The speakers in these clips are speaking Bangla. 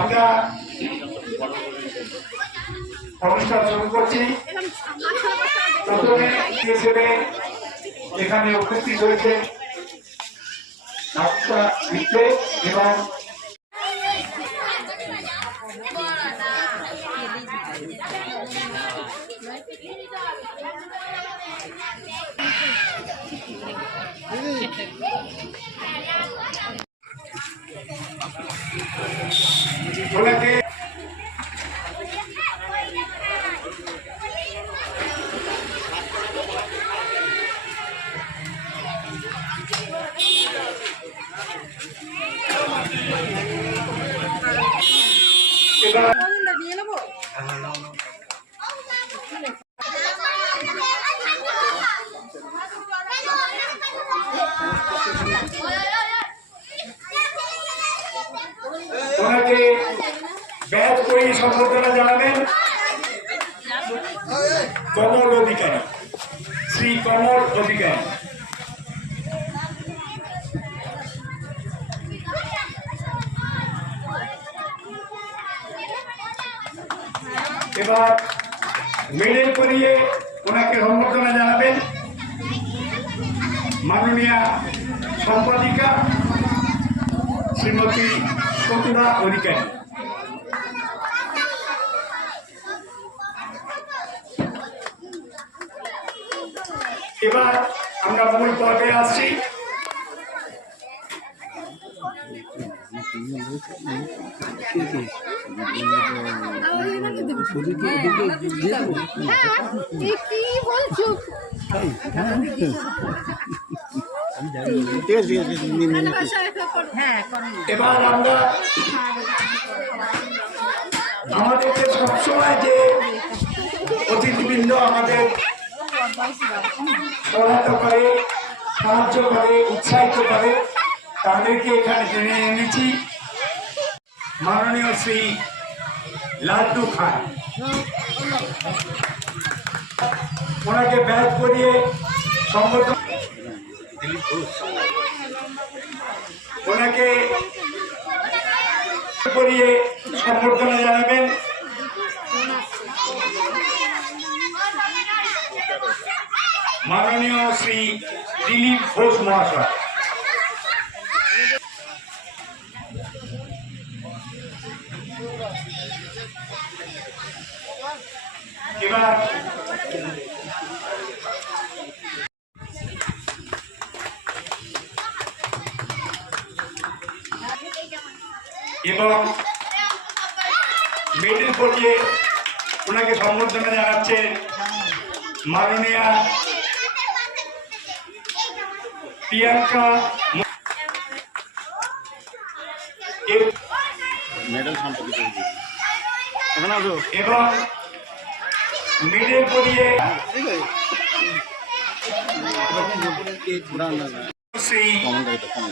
আমরা অনুষ্ঠান শুরু করছি। প্রথমে হিসেবে এখানে উপস্থিত হয়েছে এবং ওনাকে এবার নিয়ে নেবো মাননীয়া সম্পাদিকা শ্রীমতী সতুরা অধিকারী। এবার আমরা মূল পর্বে আসছি কি বলছো ঠিক আছে ঠিক আছে নিন, নিন। হ্যাঁ করো এবার আমাদেরকে সবসময় যে অতিথিবৃন্দ আমাদের সহায়তা করে সাহায্য করে উৎসাহিত করে তাদেরকে এখানে টেনে এনেছি মাননীয় শ্রী লাড্ডু খান। ওনাকে ব্যাগ করিয়ে সম্বোধন ওনাকে করিয়ে সম্বর্ধনা জানাবেন। মাননীয় শ্রী দিলীপ ঘোষ মহাশয়। এবার এবং মেডেল পরিয়ে ওনাকে সম্বর্ধনা জানাচ্ছে মাননীয়া প্রিয়াঙ্কা মেডেল সম্পর্কিত এবং গাড়ি।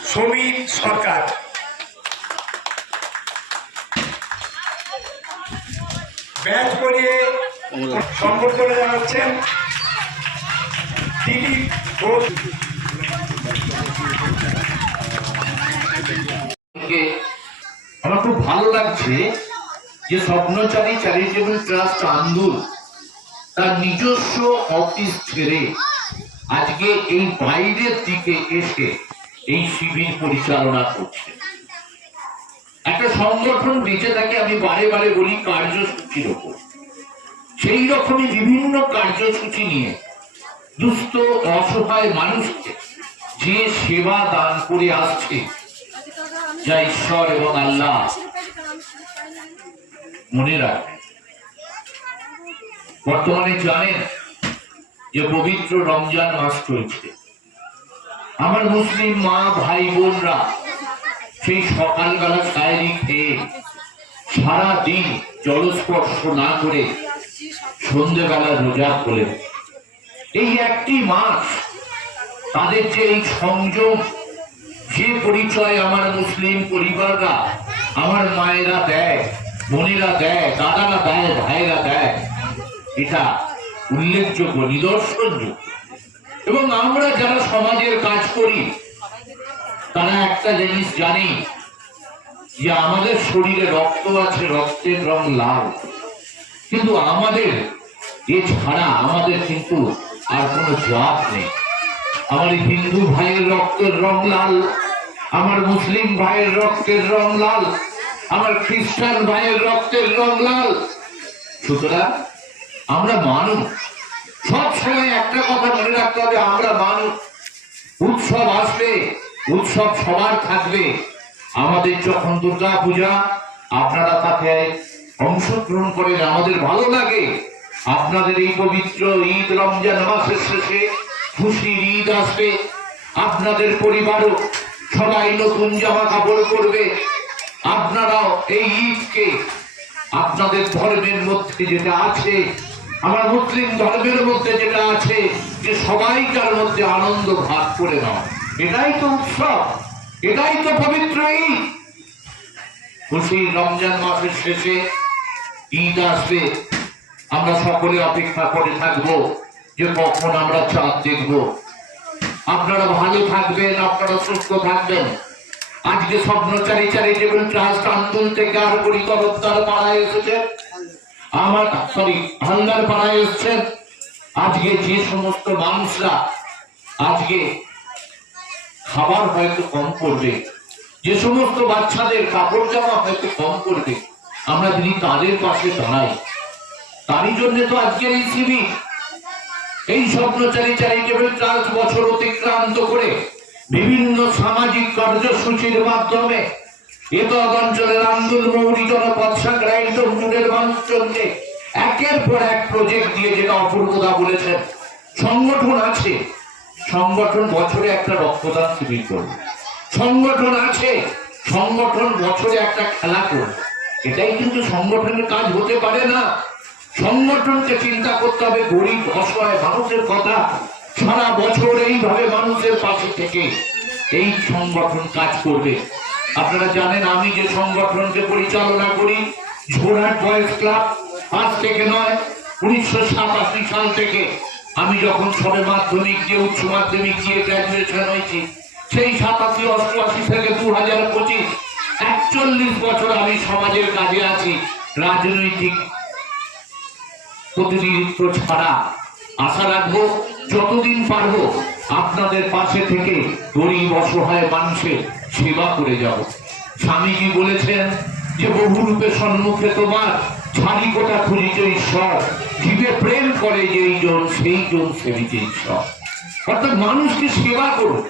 সমীর সরকার ব্যাচ করিয়ে সম্বর্ধনা জানাচ্ছেন দিলীপ আমার খুব ভালো লাগছে যে স্বপ্নচারী চ্যারিটেবল ট্রাস্ট আন্দুল তার নিজস্ব অফিস ছেড়ে আজকে এই বাইরের দিকে এসে এই শিবির পরিচালনা করছে। একটা সংগঠন বেঁচে থাকে, আমি বারে বারে বলি কার্যসূচির ওপর। সেই রকমই বিভিন্ন কার্যসূচি নিয়ে দুস্থ, অসহায় মানুষকে যে সেবা দান করে আসছে, যা ঈশ্বর এবং আল্লাহ মনে রাখবেন। বর্তমানে জানেন যে পবিত্র রমজান মাস চলছে। আমার মুসলিম মা, ভাই বোনরা সেই সকালবেলা সায়রি খেয়ে সারা দিন জলস্পর্শ না করে সন্ধ্যেবেলা রোজা খোলেন। এই একটি মাস তাদের যে এই সংযম, যে পরিচয় আমার মুসলিম পরিবাররা, আমার মায়েরা দেয়, বোনেরা দেয়, দাদারা দেয়, ভাইয়েরা দেয় এটা উল্লেখযোগ্য নিদর্শনযোগ্য। এবং আমরা যারা সমাজের কাজ করি, তারা একটা জিনিস জানি যে আমাদের শরীরে রক্ত আছে, রক্তের রং লাল। কিন্তু আমাদের এছাড়া আমাদের কিন্তু আর কোনো জাত নেই। আমার হিন্দু ভাইয়ের রক্তের রং লাল, আমার মুসলিম ভাইয়ের রক্তের রং লাল, আমার খ্রিস্টান ভাইয়ের রক্তের রং লাল। সুতরাং আমরা মানুষ। সব সময় একটা কথা মনে রাখতে হবে, আমরা মানুষ। উৎসব আসবে, উৎসব সবার থাকবে। আমাদের যখন দুর্গা পূজা আপনারা তাতে অংশগ্রহণ করেন, আমাদের ভালো লাগে। আপনাদের এই পবিত্র ঈদ রমজান মাসের শেষে খুশির ঈদ আসবে। আপনাদের পরিবারও সবাই নতুন জামা কাপড় করবে আপনারাও এই ঈদকে আপনাদের ধর্মের মধ্যে যেটা আছে আমার মুসলিম ধর্মের মধ্যে যেটা আছে, যে সবাইকার মধ্যে আনন্দ ভাগ করে নাও। এটাই তো উৎসব, এটাই তো পবিত্র ঈদ। খুশি রমজান মাসের শেষে, ঈদ আসবে, আমরা সকলে অপেক্ষা করে থাকব যে কখন আমরা চাঁদ দেখব। আপনারা ভালো থাকবেন, আপনারা সুস্থ থাকবেন। আজকে স্বপ্নচারী চ্যারিটেবল ট্রাস্ট আন্দোলন থেকে আর পরিকরতার পাড়ায় এসেছে। আমার সরি পাড়ায় এসছেন। আজকে যে সমস্ত মানুষরা আজকে খাবার হয়তো কম করবে, যে সমস্ত বাচ্চাদের কাপড় জামা হয়তো কম করবে, আমরা যদি তাদের পাশে দাঁড়াই, তারই জন্য তো আজকের এই শিবির। এই স্বপ্নচারী চ্যারিটেবল ট্রাস্ট বছর অতিক্রান্ত করে বিভিন্ন সামাজিক কার্যসূচির মাধ্যমে এতদ অঞ্চলের আন্দোলন মৌরি জনপদ সাংগ্রাইল তমজুরের মানুষজনকে একের পর এক প্রজেক্ট দিয়ে যেটা বলেছেন, সংগঠন আছে। সংগঠন বছরে একটা রক্তদান সংগঠন আছে, সংগঠন বছরে একটা খেলা করবে। এটাই কিন্তু সংগঠনের কাজ হতে পারে না। সংগঠনকে চিন্তা করতে হবে, গরিব, অসহায়, মানুষের কথা। সারা বছর এইভাবে মানুষের পাশে থেকে এই সংগঠন কাজ করবে। আপনারা জানেন, আমি যে সংগঠনকে পরিচালনা করি ঝোড়াট বয়েজ ক্লাব, আজ থেকে নয়, উনিশশো সাতাশি সাল থেকে। আমি যখন সবে মাধ্যমিক দিয়ে, উচ্চ মাধ্যমিক দিয়ে গ্র্যাজুয়েশন হয়েছি, সেই সাতাশি, অষ্টআশি থেকে দু হাজার পঁচিশ, একচল্লিশ বছর আমি সমাজের কাজে আছি, রাজনৈতিক প্রতিনিধিত্ব ছাড়া। আশা রাখব, যতদিন পারব, আপনাদের পাশে থেকে গরিব, অসহায় মানুষের সেবা করে যাব স্বামীজি বলেছেন যে বহু রূপে সম্মুখে তোমার ছাড়ি কোটা খুঁজিত ঈশ্বর। জীবে প্রেম করে যেই জন সেই জন সেবিতে ঈশ্বর। অর্থাৎ মানুষকে সেবা করো।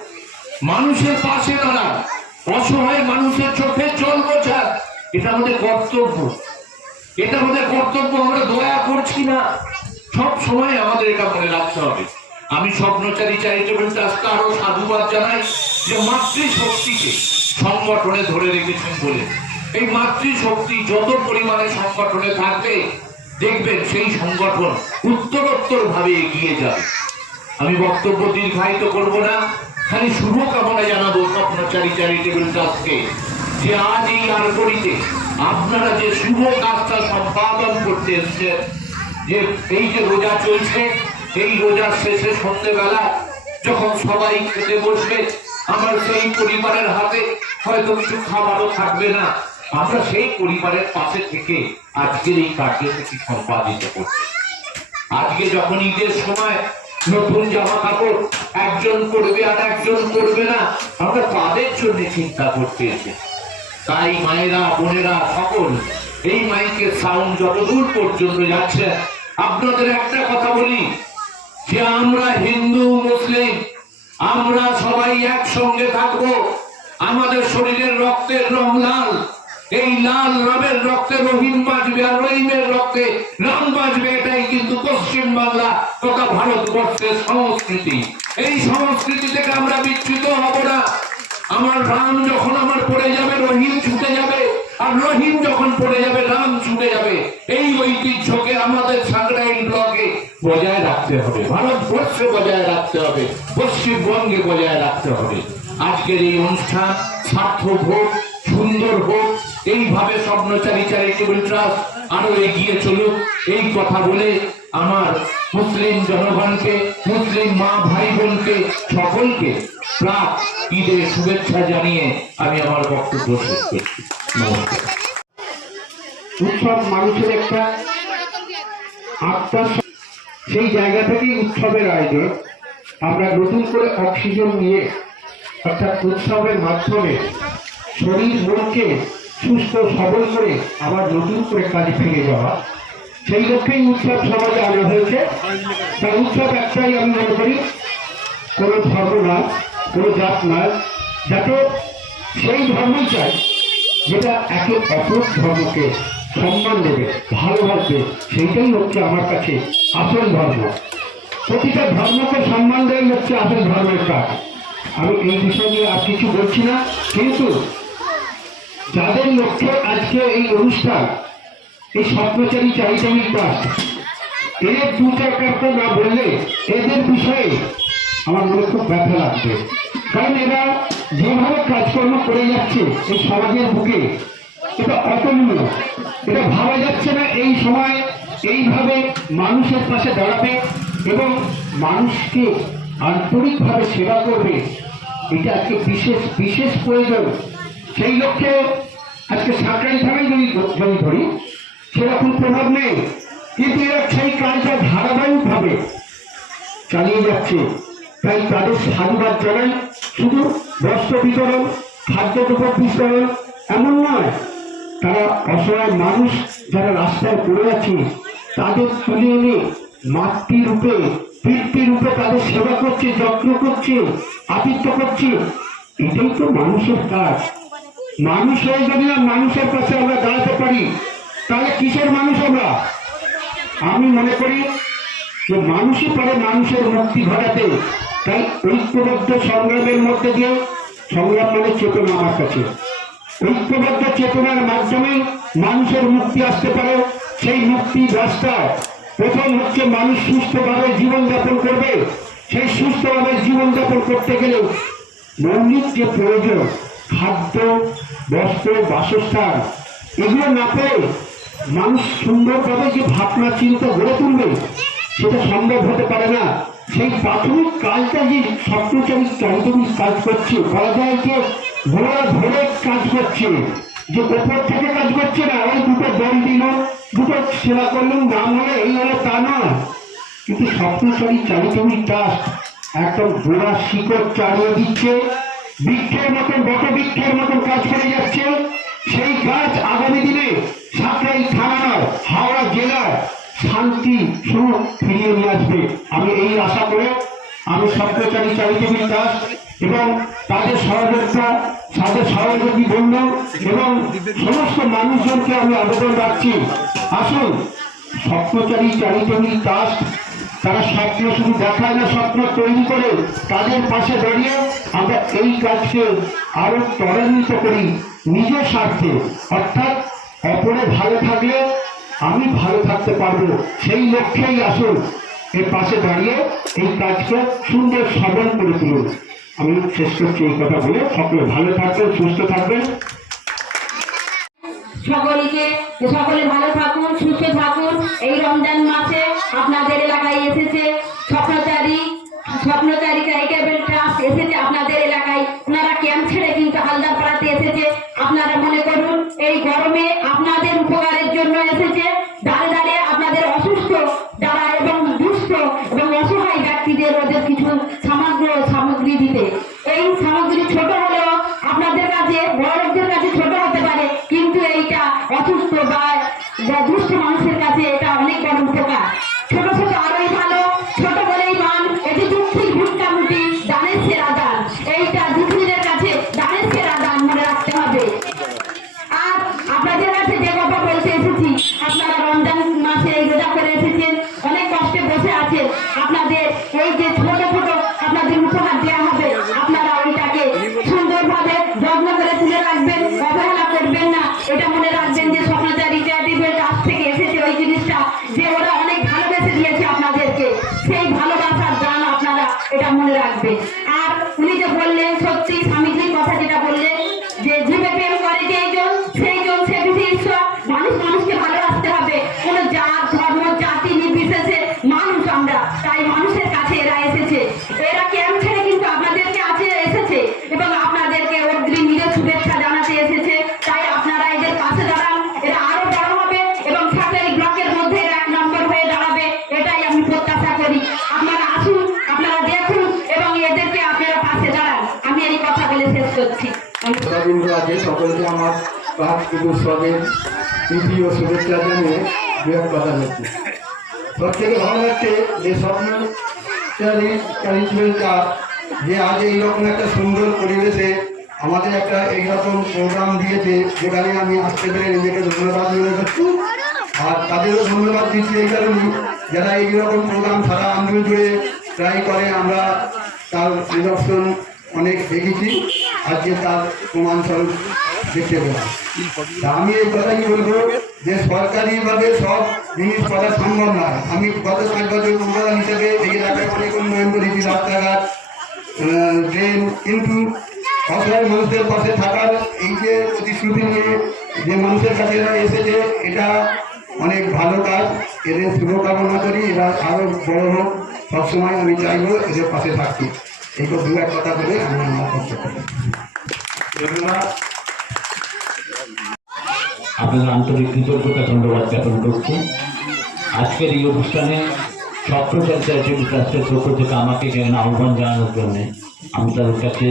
মানুষের পাশে দাঁড়ান অসহায় মানুষের চোখে জল বোঝা এটা আমাদের কর্তব্য। এটা আমাদের কর্তব্য, আমরা দয়া করছি না। সব সময় আমাদের এটা মনে রাখতে হবে। আমি স্বপ্নচারী চ্যারিটেবল ট্রাস্টকে আরও সাধুবাদ জানাই। যে মাতৃশক্তিকে সংগঠনে ধরে রেখেছেন বলে, এই মাতৃশক্তি যত পরিমাণে সংগঠনে থাকবে, দেখবেন সেই সংগঠন উত্তরোত্তর ভাবে এগিয়ে যাবে। আমি বক্তব্য দীর্ঘায়িত করব না, খালি শুভকামনা জানাব স্বপ্নচারী চ্যারিটেবল ট্রাস্টকে যে আজ এই আরগড়িতে আপনারা যে শুভ কাজটা সম্পাদন করতে এসছেন, যে এই যে রোজা চলছে, এই রোজার শেষে সন্ধ্যেবেলা যখন সবাই খেতে বসবে আমার সেই পরিবারের হাতে হয়তো কিছু খাবারও থাকবে না। আমরা সেই পরিবারের পাশে থেকে আজকের এই কার্যসূচি সম্পাদিত করছি। আজকে যখন ঈদের সময় নতুন জামা কাপড় একজন করবে আর একজন করবে না, আমরা তাদের জন্য চিন্তা করতে এসে তাই মায়েরা, বোনেরা সকল, এই মাইকের সাউন্ড যতদূর পর্যন্ত যাচ্ছে, আপনাদের একটা কথা বলি, যে আমরা হিন্দু, মুসলিম আমরা সবাই একসঙ্গে থাকব। আমাদের শরীরের রক্তের রং লাল। এই লাল রবের রক্তে রহিম বাজবে আর রহিমের রক্তে রাম বাজবে, এটাই কিন্তু পশ্চিম বাংলা তথা ভারতবর্ষের সংস্কৃতি। এই সংস্কৃতি থেকে আমরা বিচ্যুত হব না। আমার রাম যখন আমার পড়ে যাবে, রহিম ছুটে যাবে। আর রহিম যখন পড়ে যাবে, রাম ছুটে যাবে। এই ঐতিহ্যকে আমাদের বজায় রাখতে হবে। ভারতবর্ষে বজায় রাখতে হবে পশ্চিমবঙ্গে বজায় রাখতে হবে। আজকের এই অনুষ্ঠান সার্থক হোক, সুন্দর হোক, এইভাবে স্বপ্নচারী চ্যারিটেবল ট্রাস্ট আরও এগিয়ে চলুক, এই কথা বলে আমার মুসলিম জনগণকে, মুসলিম মা ভাই বোনকে সকলকে প্রাক ঈদের শুভেচ্ছা জানিয়ে আমি আমার বক্তব্য শেষ করছি। উৎসব মানুষের একটা আত্মার সেই জায়গা থেকেই উৎসবের আয়োজন। আমরা নতুন করে অক্সিজেন নিয়ে, অর্থাৎ উৎসবের মাধ্যমে শরীর, মনকে সুস্থ, সবল করে আবার নতুন করে কাজে ফিরে যাওয়া। সেই লক্ষ্যেই উৎসব সমাজে আনা হয়েছে। তার উৎসব একটাই আমি মনে করি, কোনো ধর্ম না, কোনো জাত নয় যাতে সেই ধর্মই চাই যেটা একে অপর ধর্মকে সম্মান দেবে ভালোবাসবে, সেইটাই হচ্ছে আমার কাছে আসল ধর্ম। প্রতিটা ধর্মকে সম্মান দেয় হচ্ছে আসল ধর্মের কাজ। আমি এই বিষয় নিয়ে আর কিছু বলছি না, কিন্তু যাদের লক্ষ্যে আজকে এই অনুষ্ঠান, এই স্বপ্নচারী চারিচারী কাজ এর দু চার কথা না বললে এদের বিষয়ে আমার মনে খুব ব্যথা লাগবে কারণ এরা যেভাবে কাজকর্ম করে যাচ্ছে, এই সমাজের বুকে এটা অতুলনীয়। এটা ভাবা যাচ্ছে না এই সময় এইভাবে মানুষের পাশে দাঁড়াবে এবং মানুষকে আন্তরিকভাবে সেবা করবে। এটা আজকে বিশেষ বিশেষ প্রয়োজন। সেই লক্ষ্যে আজকে সরকারি ভাবে যদি যদি ধরি, সেরকম প্রভাব নেই। কিন্তু এরা সেই কাজটা ধারাবাহিকভাবে চালিয়ে যাচ্ছে। তাই তাদের সাধুবাদ জানাই শুধু বস্ত্র বিতরণ খাদ্যদ্রব্য বিতরণ, এমন নয় তারা অসহায় মানুষ যারা রাস্তায় পড়ে আছে, তাদের তুলে এনে মাতৃরূপে, পিতৃরূপে তাদের সেবা করছে, যত্ন করছে, আতিথ্য করছে। এটাই তো মানুষের কাজ। মানুষ হয়ে যদি না মানুষের কাছে আমরা দাঁড়াতে পারি, তাহলে কিসের মানুষ আমরা? আমি মনে করি যে মানুষই পারে মানুষের মুক্তি ঘটাতে। তাই ঐক্যবদ্ধ সংগ্রামের মধ্যে দিয়ে সংগ্রাম মানে চেতনা আমার কাছে। ঐক্যবদ্ধ চেতনার মাধ্যমে মানুষের মুক্তি আসতে পারে। সেই মুক্তি রাস্তায় প্রথম হচ্ছে মানুষ সুস্থভাবে জীবনযাপন করবে। সেই সুস্থভাবে জীবনযাপন করতে গেলে মৌলিক যে প্রয়োজন, খাদ্য, বস্ত্র, বাসস্থান, এগুলো না পেয়ে মানুষ সুন্দরভাবে যে ভাবনা চিন্তা গড়ে তুলবে, সেটা সম্ভব হতে পারে না। সেই প্রাথমিক কাজটা যে স্বপ্নচারী কাজ করছে, বলা যায় যে ঘোড়া ধরে কাজ করছে, যে ওপর থেকে কাজ করছে না, ওই দুটো দল দিল, দুটো সেবা করলেন নাম হলে, এই হলো তা নয়। কিন্তু স্বপ্নচারী চারিজমি ট্রাস্ট একদম গোড়া শিকড় চালিয়ে দিচ্ছে, বৃক্ষের মতন, বট বৃক্ষের মতন কাজ করে যাচ্ছে। সেই কাজ আগামী দিনে সাঁকরাই থানার হাওড়া জেলার শান্তি সুর ফিরিয়ে নিয়ে আসবে। আমি এই আশা করে আমি সত্যচারী চারিদেবী দাস এবং তাদের সহযোগিতা, তাদের সহযোগী বন্ধু এবং সমস্ত মানুষজনকে আমি আবেদন রাখছি। আসুন স্বপ্নচারী চারিদেবী দাস, তারা স্বপ্ন শুধু দেখায় না, স্বপ্ন তৈরি করে তাদের পাশে দাঁড়িয়ে আমরা এই কাজকে আরও ত্বরান্বিত করি নিজের স্বার্থে। অর্থাৎ অপরে ভালো থাকলে আমি ভালো থাকতে পারব, সেই লক্ষ্যেই আসুন। এর পাশে দাঁড়িয়ে এই কাজকে সুন্দর সবল করে তুলুন। আমি শেষ করছি এই কথা বলে সকলে ভালো থাকবেন, সুস্থ থাকবেন। সকলকে, সকলে ভালো থাকুন, সুস্থ থাকুন। এই রমজান মাসে আপনাদের এলাকায় এসেছে স্বপ্নচারী স্বপ্নচারী চ্যারিটেবল ট্রাস্ট এসেছে আপনাদের এলাকায়। ওনারা ক্যাম্প ছেড়ে কিন্তু হালদার পাড়াতে এসেছে। আপনারা মনে করুন, এই গরমে আপনাদের উপকারের জন্য এসেছে। দাঁড়ে সেই ভালোবাসার গান আপনারা এটা মনে রাখবেন। উৎসবের প্রীতি ও শুভেচ্ছা জানিয়ে এক কথা বলছি সব থেকে ভালো লাগছে যে স্বপ্ন চ্যারিটেবলটা যে আজ এইরকম একটা সুন্দর পরিবেশে আমাদের একটা এইরকম প্রোগ্রাম দিয়েছে যেখানে আমি আসতে পেরে নিজেকে ধন্যবাদ মনে করছি আর তাদেরও ধন্যবাদ দিচ্ছি এই কারণেই, যারা এইরকম প্রোগ্রাম সারা আন্দোলন জুড়ে ট্রাই করে, আমরা তার নিদর্শন অনেক দেখেছি। আজকে তার প্রমাণস্বরূপ দেখতে আমি এই কথাই বলব? যে সরকারিভাবে সব জিনিস করা সম্ভব নয় আমি গত পাঁচ বছর প্রধান হিসেবে এই এলাকায় রাস্তাঘাট ড্রেন, কিন্তু অসহায় মানুষদের পাশে থাকার এই যে প্রতিশ্রুতি নিয়ে যে মানুষের কাছে এরা এসেছে, এটা অনেক ভালো কাজ। এদের শুভকামনা করি, এরা আরও বড় হোক। সবসময় আমি চাইব এদের পাশে থাকতে। এই দু এক কথা বলে আমি আমার বক্তব্য ধন্যবাদ। আপনাদের আন্তরিক কৃতজ্ঞতা, ধন্যবাদ জ্ঞাপন করছি। আজকের এই অনুষ্ঠানে সপ্রচার চ্যারিটেবল ট্রাস্টের পক্ষ থেকে আমাকে এখানে আহ্বান জানানোর জন্য আমি তাদের কাছে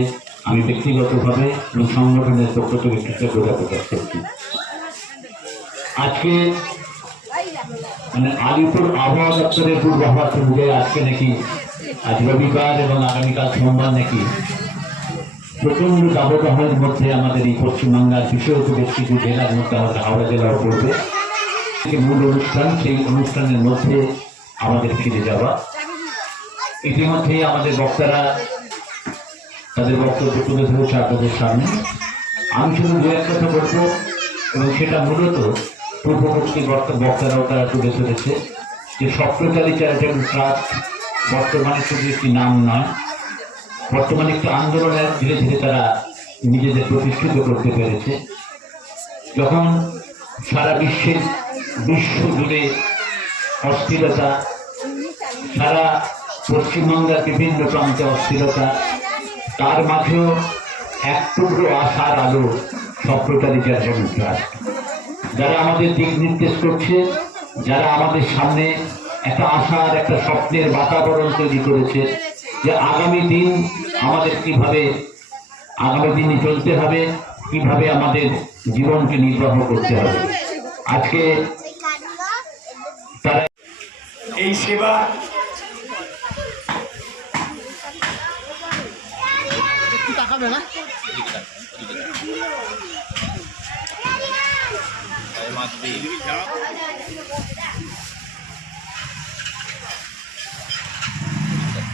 আমি ব্যক্তিগতভাবে এবং সংগঠনের পক্ষ থেকে কৃতজ্ঞতা প্রকাশ করছি। আজকে মানে আলিপুর আবহাওয়া দপ্তরের পূর্বাভাস অনুযায়ী আজকে নাকি আজ রবিবার এবং আগামীকাল সোমবার নাকি প্রচণ্ড দাবদাহের মধ্যে আমাদের এই পশ্চিমবাংলার বিশেষত বেশ কিছু জেলার মধ্যে আমাদের হাওড়া জেলাও পড়বে মূল অনুষ্ঠান, সেই অনুষ্ঠানের মধ্যে আমাদের ফিরে যাওয়া। ইতিমধ্যে আমাদের বক্তারা তাদের বক্তব্য তুলে ধরেছে আপনাদের সামনে। আমি শুধু দু এক কথা বলব, এবং সেটা মূলত পূর্ববর্তী বক্তারাও তারা তুলে ধরেছে যে স্বপ্নচারী চ্যারিটেবল ট্রাস্ট বর্তমানে শুধু একটি নাম নয় বর্তমানে একটি আন্দোলনের ধীরে ধীরে তারা নিজেদের প্রতিষ্ঠিত করতে পেরেছে। যখন সারা বিশ্বের বিশ্ব জুড়ে অস্থিরতা, সারা পশ্চিমবঙ্গের বিভিন্ন প্রান্তে অস্থিরতা, তার মাঝেও এক টুকরো আশার আলো চ্যারিটেবল ট্রাস্ট যারা আমাদের দিক নির্দেশ করছে, যারা আমাদের সামনে একটা আশার, একটা স্বপ্নের বাতাবরণ তৈরি করেছে যে আগামী দিন আমাদের কীভাবে, আগামী দিনে চলতে হবে, কীভাবে আমাদের জীবনকে নির্বাহ করতে হবে। আজকে এই সেবা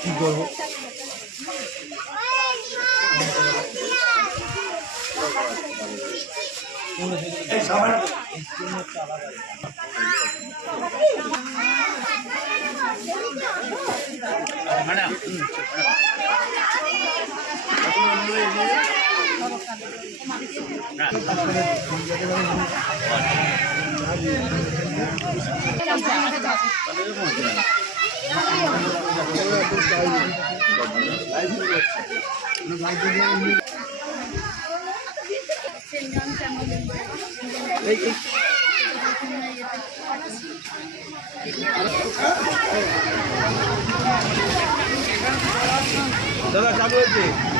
কি করব ম্যাডাম দাদা চালু হয়েছে।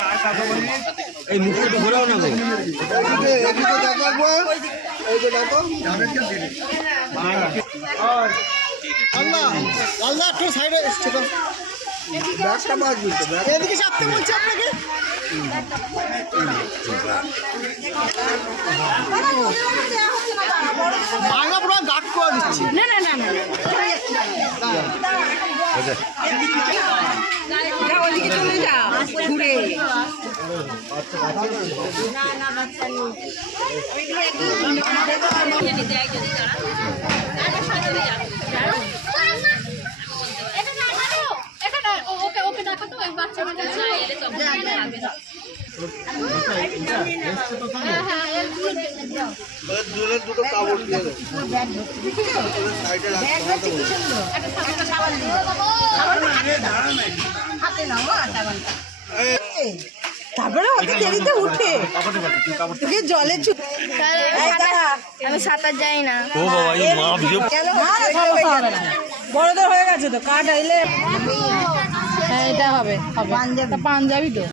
এই মুখটা ঘোরাও না আল্লাহ আল্লাহ একটু সাইডে এসছে তো ব্যাগটা বাদ দিতে এদিকে সাথে বলছি আপনাকে পুরো গাট না না না। না আচ্ছা। চলে যা ঘুরে ওকে ওকে দেখো তো ওই বাচ্চা মানে এলে হ্যাঁ হ্যাঁ তারপরে অত দেরিতে উঠে। তোকে জলে আমি সাঁতার যাই না। বড়দের হয়ে গেছে তো কাঠ এলে হ্যাঁ এটা হবে হবে। পাঞ্জাবি। পাঞ্জাবি তো।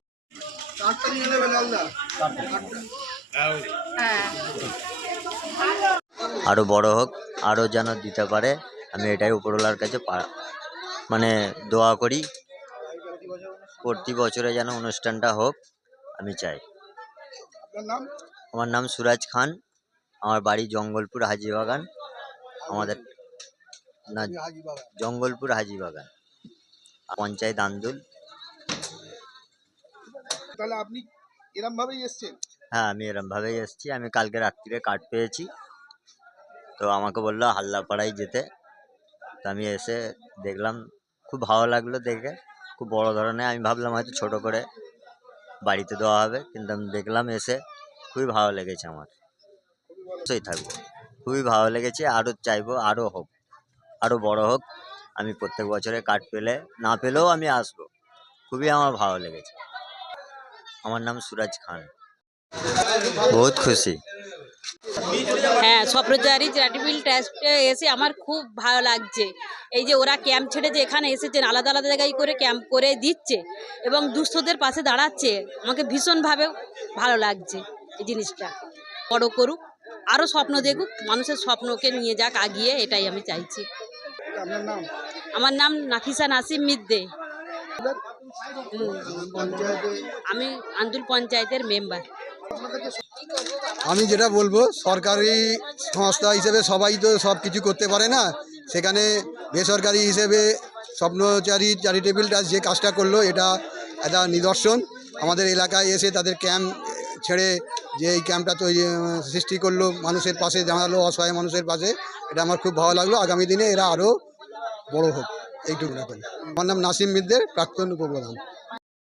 আরও বড় হোক আরও যেন দিতে পারে আমি এটাই উপরওয়ালার কাছে পা- মানে দোয়া করি। প্রতি বছরে যেন অনুষ্ঠানটা হোক আমি চাই। আমার নাম সুরাজ খান। আমার বাড়ি জঙ্গলপুর হাজিবাগান। আমাদের না জঙ্গলপুর হাজিবাগান। পঞ্চায়েত আন্দুল। তাহলে আপনি এরম ভাবেই এসছেন? হ্যাঁ আমি এরমভাবেই এসেছি। আমি কালকে রাত্রিরে কার্ড পেয়েছি। তো আমাকে বলল হাল্লাপাড়ায় যেতে। তো আমি এসে দেখলাম খুব ভালো লাগল দেখে। খুব বড় ধরনের। আমি ভাবলাম হয়তো ছোট করে বাড়িতে দেওয়া হবে, কিন্তু আমি দেখলাম এসে খুবই ভালো লেগেছে আমার। অবশ্যই থাকব। খুবই ভালো লেগেছে আরও চাইব আরও হোক আরও বড় হোক। আমি প্রত্যেক বছরে কার্ড পেলে, না পেলেও আমি আসব। খুবই আমার ভালো লেগেছে। আমার নাম সুরাজ খান। বহুত খুশি। হ্যাঁ স্বপ্নচারী চ্যারিটেবল ট্রাস্টে এসে আমার খুব ভালো লাগছে। এই যে ওরা ক্যাম্প ছেড়ে যে এখানে এসেছেন আলাদা আলাদা জায়গায় করে ক্যাম্প করে দিচ্ছে এবং দুস্থদের পাশে দাঁড়াচ্ছে আমাকে ভীষণভাবে ভালো লাগছে এই জিনিসটা। বড় করুক আরও স্বপ্ন দেখুক মানুষের স্বপ্নকে নিয়ে যাক আগিয়ে এটাই আমি চাইছি। আমার নাম নাফিসা নাসিম মিদ্দে। আমি আন্দুল পঞ্চায়েতের মেম্বার আমি যেটা বলব, সরকারি সংস্থা হিসেবে সবাই তো সব কিছু করতে পারে না। সেখানে বেসরকারি হিসেবে স্বপ্নচারী চ্যারিটেবল ট্রাস্ট যে কাজটা করল, এটা একটা নিদর্শন। আমাদের এলাকায় এসে তাদের ক্যাম্প ছেড়ে যে এই ক্যাম্পটা তৈরি, সৃষ্টি করল, মানুষের পাশে দাঁড়াল, অসহায় মানুষের পাশে, এটা আমার খুব ভালো লাগল। আগামী দিনে এরা আরও বড় হোক, এইটুকু আমার নাম নাসিম মিদ্দের প্রাক্তন উপপ্রধান।